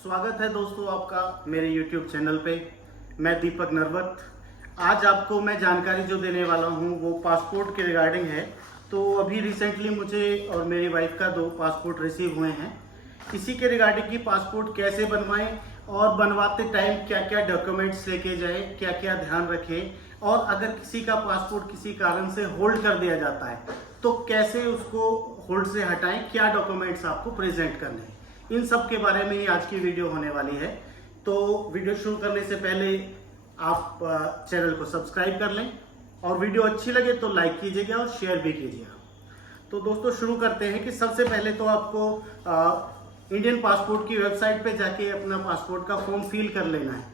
स्वागत है दोस्तों आपका मेरे YouTube चैनल पे। मैं दीपक नरवत। आज आपको मैं जानकारी जो देने वाला हूँ वो पासपोर्ट के रिगार्डिंग है। तो अभी रिसेंटली मुझे और मेरी वाइफ का 2 पासपोर्ट रिसीव हुए हैं। इसी के रिगार्डिंग की पासपोर्ट कैसे बनवाएं और बनवाते टाइम क्या क्या डॉक्यूमेंट्स लेके जाएं, क्या क्या ध्यान रखें, और अगर किसी का पासपोर्ट किसी कारण से होल्ड कर दिया जाता है तो कैसे उसको होल्ड से हटाएं, क्या डॉक्यूमेंट्स आपको प्रेजेंट करने हैं, इन सब के बारे में ही आज की वीडियो होने वाली है। तो वीडियो शुरू करने से पहले आप चैनल को सब्सक्राइब कर लें और वीडियो अच्छी लगे तो लाइक कीजिएगा और शेयर भी कीजिएगा। तो दोस्तों शुरू करते हैं कि सबसे पहले तो आपको इंडियन पासपोर्ट की वेबसाइट पे जाके अपना पासपोर्ट का फॉर्म फिल कर लेना है।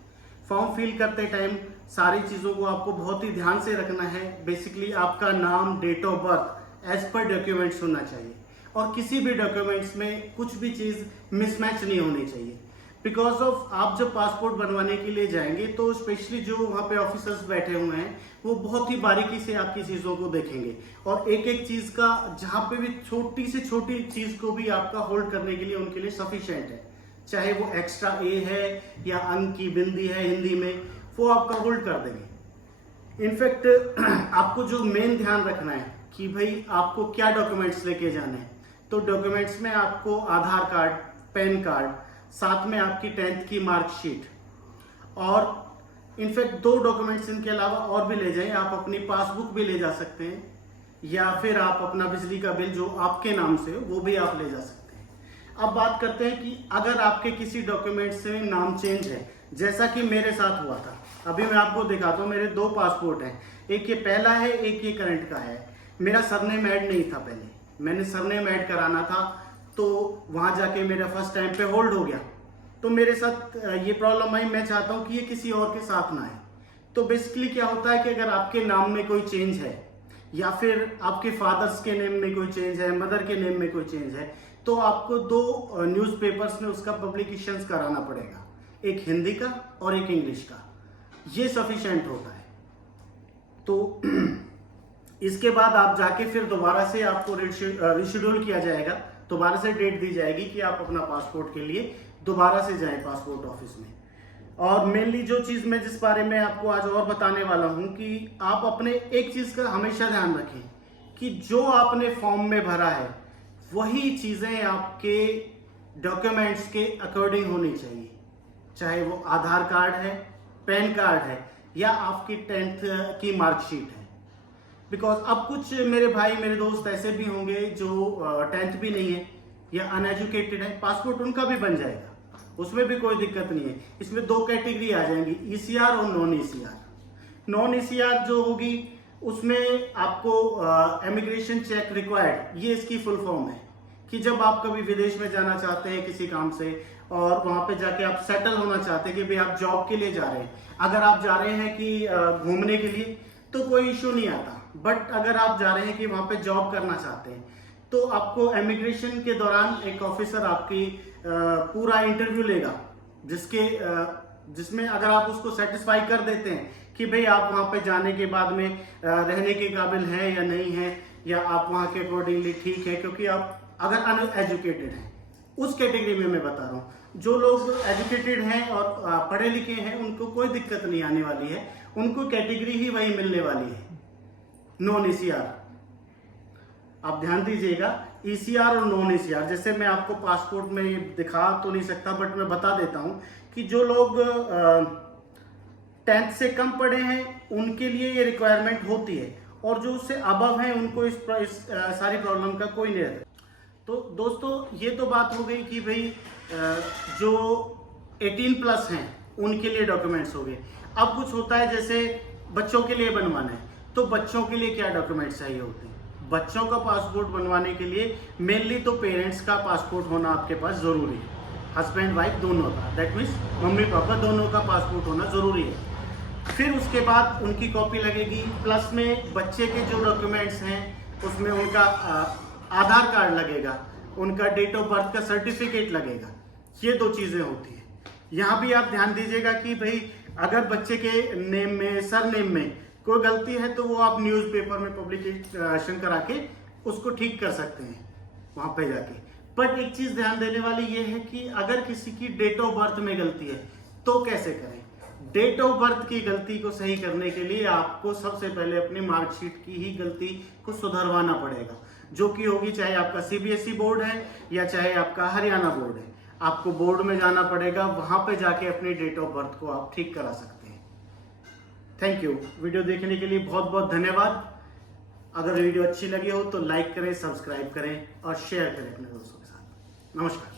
फॉर्म फिल करते टाइम सारी चीज़ों को आपको बहुत ही ध्यान से रखना है। बेसिकली आपका नाम, डेट ऑफ बर्थ एज पर डॉक्यूमेंट्स होना चाहिए और किसी भी डॉक्यूमेंट्स में कुछ भी चीज़ मिसमैच नहीं होनी चाहिए। बिकॉज ऑफ आप जब पासपोर्ट बनवाने के लिए जाएंगे तो स्पेशली जो वहाँ पे ऑफिसर्स बैठे हुए हैं वो बहुत ही बारीकी से आपकी चीज़ों को देखेंगे और एक एक चीज़ का, जहाँ पे भी छोटी से छोटी चीज़ को भी आपका होल्ड करने के लिए उनके लिए सफिशिएंट है। चाहे वो एक्स्ट्रा ए है या अंक की बिंदी है हिंदी में, वो आपका होल्ड कर देंगे। इनफैक्ट आपको जो मेन ध्यान रखना है कि भाई आपको क्या डॉक्यूमेंट्स लेके जाने हैं, तो डॉक्यूमेंट्स में आपको आधार कार्ड, पैन कार्ड, साथ में आपकी 10th की मार्कशीट और इनफैक्ट 2 डॉक्यूमेंट्स इनके अलावा और भी ले जाएं। आप अपनी पासबुक भी ले जा सकते हैं या फिर आप अपना बिजली का बिल जो आपके नाम से हो वो भी आप ले जा सकते हैं। अब बात करते हैं कि अगर आपके किसी डॉक्यूमेंट से नाम चेंज है, जैसा कि मेरे साथ हुआ था। अभी मैं आपको दिखाता हूँ, मेरे 2 पासपोर्ट हैं, एक ये पहला है, एक ये करंट का है। मेरा सरनेम ऐड नहीं था, पहले मैंने सरनेम ऐड कराना था तो वहां जाके मेरा फर्स्ट टाइम पे होल्ड हो गया। तो मेरे साथ ये प्रॉब्लम आई। मैं चाहता हूं कि ये किसी और के साथ ना आए। तो बेसिकली क्या होता है कि अगर आपके नाम में कोई चेंज है या फिर आपके फादर्स के नेम में कोई चेंज है, मदर के नेम में कोई चेंज है, तो आपको 2 न्यूज़पेपर्स में उसका पब्लिकेशंस कराना पड़ेगा, एक हिंदी का और एक इंग्लिश का। ये सफिशिएंट होता है। तो इसके बाद आप जाके फिर दोबारा से आपको रिशेड्यूल किया जाएगा, दोबारा से डेट दी जाएगी कि आप अपना पासपोर्ट के लिए दोबारा से जाएं पासपोर्ट ऑफिस में। और मेनली जो चीज़ मैं जिस बारे में आपको आज और बताने वाला हूं कि आप अपने एक चीज़ का हमेशा ध्यान रखें कि जो आपने फॉर्म में भरा है वही चीज़ें आपके डॉक्यूमेंट्स के अकॉर्डिंग होनी चाहिए। चाहे वो आधार कार्ड है, पैन कार्ड है या आपकी 10th की मार्कशीट है। बिकॉज अब कुछ मेरे भाई, मेरे दोस्त ऐसे भी होंगे जो 10th भी नहीं है या अनएजुकेटेड है, पासपोर्ट उनका भी बन जाएगा, उसमें भी कोई दिक्कत नहीं है। इसमें 2 कैटेगरी आ जाएंगी, ईसीआर और नॉन ईसीआर। नॉन ईसीआर जो होगी उसमें आपको इमिग्रेशन चेक रिक्वायर्ड, ये इसकी फुल फॉर्म है कि जब आप कभी विदेश में जाना चाहते हैं किसी काम से और वहां पे जाके आप सेटल होना चाहते हैं कि भाई आप जॉब के लिए जा रहे हैं, अगर आप जा रहे हैं कि घूमने के लिए तो कोई इश्यू नहीं आता। बट अगर आप जा रहे हैं कि वहां पे जॉब करना चाहते हैं तो आपको इमिग्रेशन के दौरान एक ऑफिसर आपकी पूरा इंटरव्यू लेगा, जिसमें अगर आप उसको सेटिस्फाई कर देते हैं कि भाई आप वहां पे जाने के बाद में रहने के काबिल हैं या नहीं है, या आप वहां के अकॉर्डिंगली ठीक है, क्योंकि आप अगर अनएजुकेटेड हैं, उस कैटेगरी में मैं बता रहा हूँ। जो लोग एजुकेटेड हैं और पढ़े लिखे हैं उनको कोई दिक्कत नहीं आने वाली है, उनको कैटेगरी ही वही मिलने वाली है, नॉन ईसीआर। आप ध्यान दीजिएगा, ईसीआर और नॉन ईसीआर। जैसे मैं आपको पासपोर्ट में दिखा तो नहीं सकता बट मैं बता देता हूं कि जो लोग 10th से कम पढ़े हैं उनके लिए ये रिक्वायरमेंट होती है और जो उससे अबव हैं उनको इस सारी प्रॉब्लम का कोई नहीं रहता। तो दोस्तों ये तो बात हो गई कि भाई जो 18+ हैं उनके लिए डॉक्यूमेंट्स हो गए। अब कुछ होता है जैसे बच्चों के लिए बनवाना है, तो बच्चों के लिए क्या डॉक्यूमेंट्स चाहिए होते हैं। बच्चों का पासपोर्ट बनवाने के लिए मेनली तो पेरेंट्स का पासपोर्ट होना आपके पास जरूरी है, हस्बैंड वाइफ दोनों का, दैट मीन्स मम्मी पापा दोनों का पासपोर्ट होना जरूरी है। फिर उसके बाद उनकी कॉपी लगेगी, प्लस में बच्चे के जो डॉक्यूमेंट्स हैं उसमें उनका आधार कार्ड लगेगा, उनका डेट ऑफ बर्थ का सर्टिफिकेट लगेगा। ये 2 चीजें होती है। यहाँ भी आप ध्यान दीजिएगा कि भाई अगर बच्चे के नेम में, सरनेम में कोई गलती है तो वो आप न्यूज़पेपर में पब्लिकेशन करा के उसको ठीक कर सकते हैं वहां पे जाके। बट एक चीज ध्यान देने वाली ये है कि अगर किसी की डेट ऑफ बर्थ में गलती है तो कैसे करें। डेट ऑफ बर्थ की गलती को सही करने के लिए आपको सबसे पहले अपनी मार्कशीट की ही गलती को सुधरवाना पड़ेगा, जो कि होगी चाहे आपका सीबीएसई बोर्ड है या चाहे आपका हरियाणा बोर्ड है। आपको बोर्ड में जाना पड़ेगा, वहां पे जाके अपनी डेट ऑफ बर्थ को आप ठीक करा सकते हैं। Thank you. वीडियो देखने के लिए बहुत बहुत धन्यवाद। अगर वीडियो अच्छी लगी हो तो लाइक करें, सब्सक्राइब करें और शेयर करें अपने दोस्तों के साथ। नमस्कार।